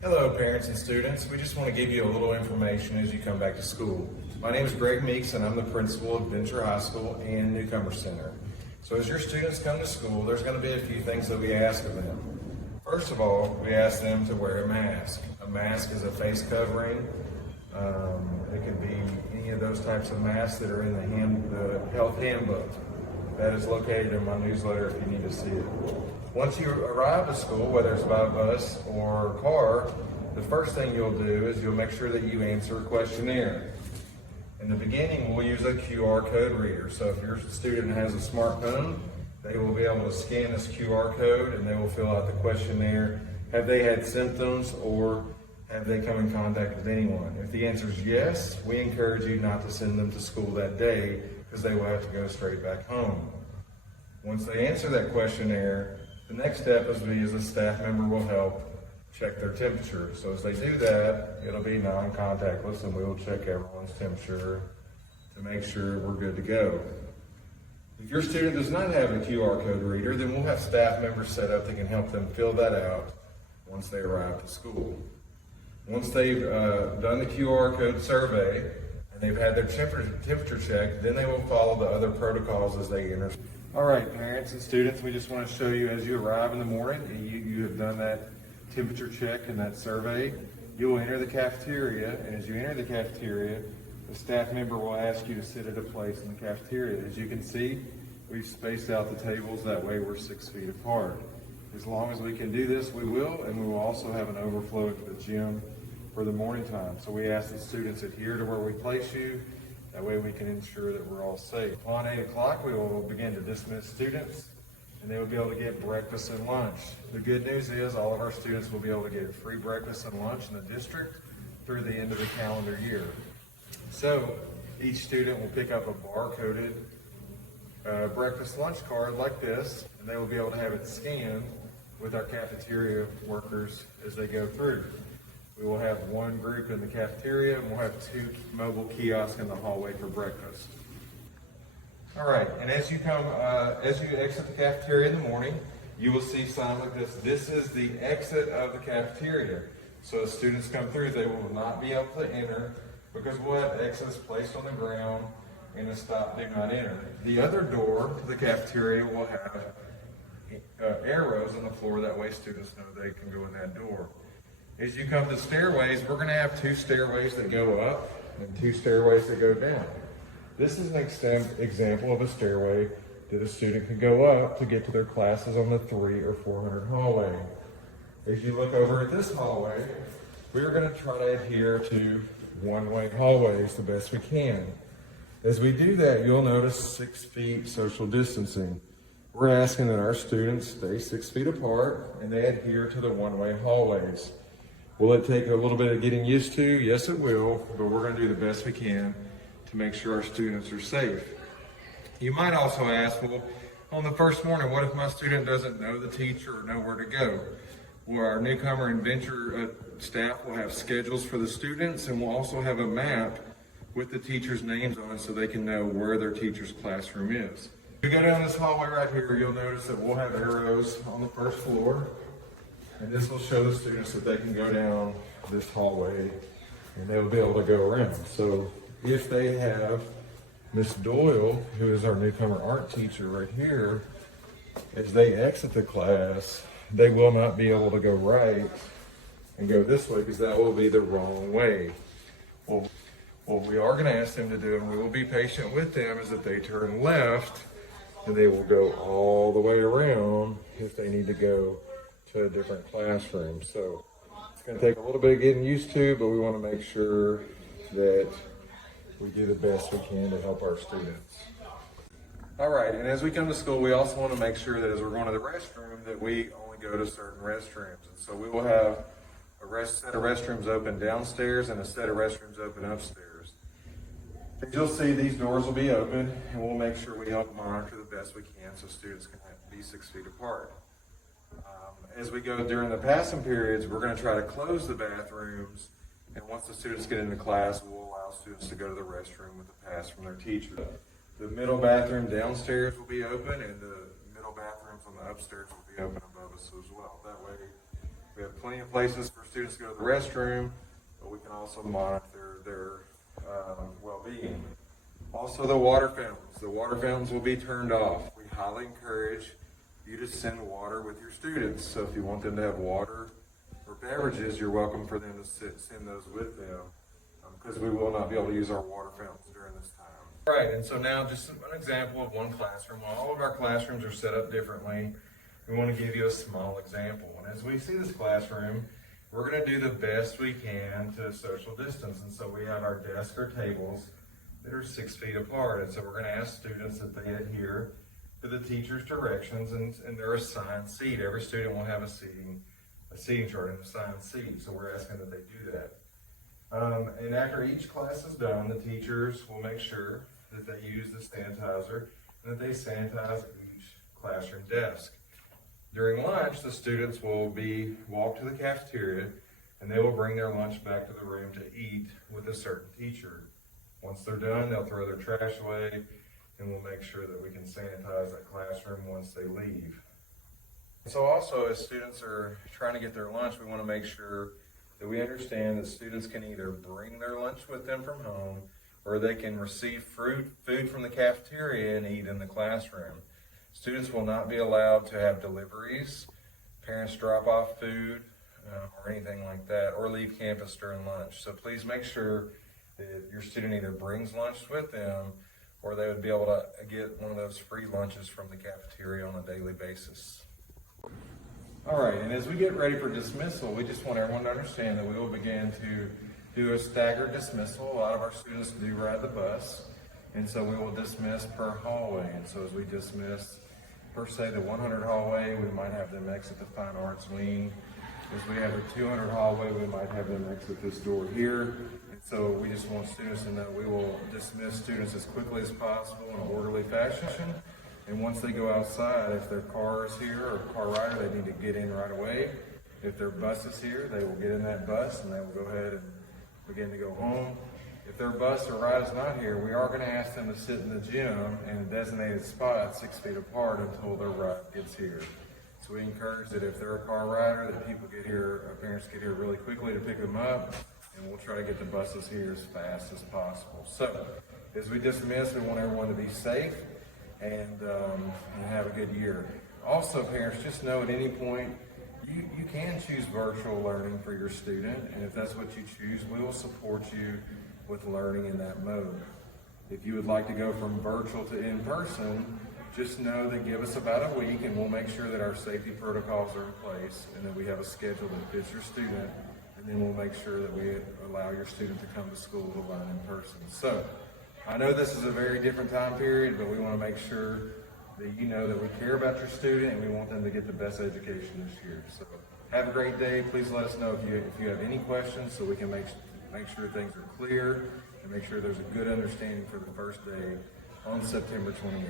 Hello, parents and students. We just want to give you a little information as you come back to school. My name is Greg Meeks, and I'm the principal of Venture High School and Newcomer Center. So as your students come to school, there's going to be a few things that we ask of them. First of all, we ask them to wear a mask. A mask is a face covering. It can be any of those types of masks that are in the health handbook. That is located in my newsletter if you need to see it. Once you arrive to school, whether it's by bus or car, the first thing you'll do is you'll make sure that you answer a questionnaire. In the beginning, we'll use a QR code reader. So if your student has a smartphone, they will be able to scan this QR code and they will fill out the questionnaire. Have they had symptoms or have they come in contact with anyone? If the answer is yes, we encourage you not to send them to school that day because they will have to go straight back home. Once they answer that questionnaire, the next step is a staff member will help check their temperature. So as they do that, it'll be non-contactless and we will check everyone's temperature to make sure we're good to go. If your student does not have a QR code reader, then we'll have staff members set up that can help them fill that out once they arrive to school. Once they've done the QR code survey and they've had their temperature checked, then they will follow the other protocols as they enter. All right, parents and students, we just want to show you as you arrive in the morning and you have done that temperature check and that survey, you will enter the cafeteria, and as you enter the cafeteria, the staff member will ask you to sit at a place in the cafeteria. As you can see, we've spaced out the tables, that way we're 6 feet apart. As long as we can do this, we will, and we will also have an overflow to the gym for the morning time. So we ask the students adhere to where we place you. That way we can ensure that we're all safe. Upon 8 o'clock, we will begin to dismiss students, and they will be able to get breakfast and lunch. The good news is all of our students will be able to get free breakfast and lunch in the district through the end of the calendar year. So each student will pick up a bar-coded breakfast lunch card like this, and they will be able to have it scanned with our cafeteria workers as they go through. We will have one group in the cafeteria, and we'll have 2 mobile kiosks in the hallway for breakfast. All right, and as you exit the cafeteria in the morning, you will see signs like this. This is the exit of the cafeteria. So as students come through, they will not be able to enter because we'll have exits placed on the ground and a stop, do not enter. The other door to the cafeteria will have arrows on the floor. That way students know they can go in that door. As you come to stairways, we're going to have 2 stairways that go up and 2 stairways that go down. This is an example of a stairway that a student can go up to get to their classes on the 300 or 400 hallway. As you look over at this hallway, we're going to try to adhere to one-way hallways the best we can. As we do that, you'll notice 6 feet social distancing. We're asking that our students stay 6 feet apart and they adhere to the one-way hallways. Will it take a little bit of getting used to? Yes, it will, but we're going to do the best we can to make sure our students are safe. You might also ask, well, on the first morning, what if my student doesn't know the teacher or know where to go? Well, our Newcomer and Venture staff will have schedules for the students, and we'll also have a map with the teachers' names on it so they can know where their teacher's classroom is. If you go down this hallway right here, you'll notice that we'll have arrows on the first floor. And this will show the students that they can go down this hallway and they'll be able to go around. So if they have Miss Doyle, who is our newcomer art teacher right here, as they exit the class, they will not be able to go right and go this way because that will be the wrong way. Well, what we are going to ask them to do, and we will be patient with them, is that they turn left and they will go all the way around if they need to go to a different classroom. So it's going to take a little bit of getting used to, but we want to make sure that we do the best we can to help our students. All right, and as we come to school, we also want to make sure that as we're going to the restroom that we only go to certain restrooms. And so we will have a set of restrooms open downstairs and a set of restrooms open upstairs. As you'll see, these doors will be open, and we'll make sure we help monitor the best we can so students can be 6 feet apart. As we go during the passing periods, we're going to try to close the bathrooms, and once the students get into class, we'll allow students to go to the restroom with a pass from their teacher. The middle bathroom downstairs will be open, and the middle bathrooms on the upstairs will be open above us as well. That way, We have plenty of places for students to go to the restroom, but we can also monitor their well-being. Also, the water fountains. The water fountains will be turned off. We highly encourage you to send water with your students. So if you want them to have water or beverages, you're welcome for them to send those with them, because we will not be able to use our water fountains during this time. Right, and so now just an example of one classroom. All of our classrooms are set up differently. We want to give you a small example. And as we see this classroom, we're going to do the best we can to social distance. And so we have our desks or tables that are 6 feet apart. And so we're going to ask students that they adhere to the teacher's directions and their assigned seat. Every student will have a seating chart and assigned seat. So we're asking that they do that. And after each class is done, the teachers will make sure that they use the sanitizer and that they sanitize each classroom desk. During lunch, the students will be walked to the cafeteria and they will bring their lunch back to the room to eat with a certain teacher. Once they're done, they'll throw their trash away and we'll make sure that we can sanitize that classroom once they leave. So also, as students are trying to get their lunch, we want to make sure that we understand that students can either bring their lunch with them from home or they can receive food from the cafeteria and eat in the classroom. Students will not be allowed to have deliveries, parents drop off food, or anything like that, or leave campus during lunch. So please make sure that your student either brings lunch with them or they would be able to get one of those free lunches from the cafeteria on a daily basis. All right, and as we get ready for dismissal, we just want everyone to understand that we will begin to do a staggered dismissal. A lot of our students do ride the bus, and so we will dismiss per hallway. And so as we dismiss, per se, the 100 hallway, we might have them exit the Fine Arts wing. As we have the 200 hallway, we might have them exit this door here. And so we just want students to know we will dismiss students as quickly as possible in an orderly fashion. And once they go outside, if their car is here or car rider, they need to get in right away. If their bus is here, they will get in that bus and they will go ahead and begin to go home. If their bus or ride is not here, we are going to ask them to sit in the gym in a designated spot 6 feet apart until their ride gets here. So we encourage that if they're a car rider, that people get here, parents get here really quickly to pick them up, and we'll try to get the buses here as fast as possible. So as we dismiss, we want everyone to be safe and have a good year. Also, parents, just know at any point, you can choose virtual learning for your student, and if that's what you choose, we will support you with learning in that mode. If you would like to go from virtual to in-person, just know that give us about a week and we'll make sure that our safety protocols are in place and that we have a schedule that fits your student, and then we'll make sure that we allow your student to come to school to learn in person. So, I know this is a very different time period, but we want to make sure that you know that we care about your student and we want them to get the best education this year. So have a great day. Please let us know if you have any questions so we can make sure things are clear and make sure there's a good understanding for the first day on September 28th.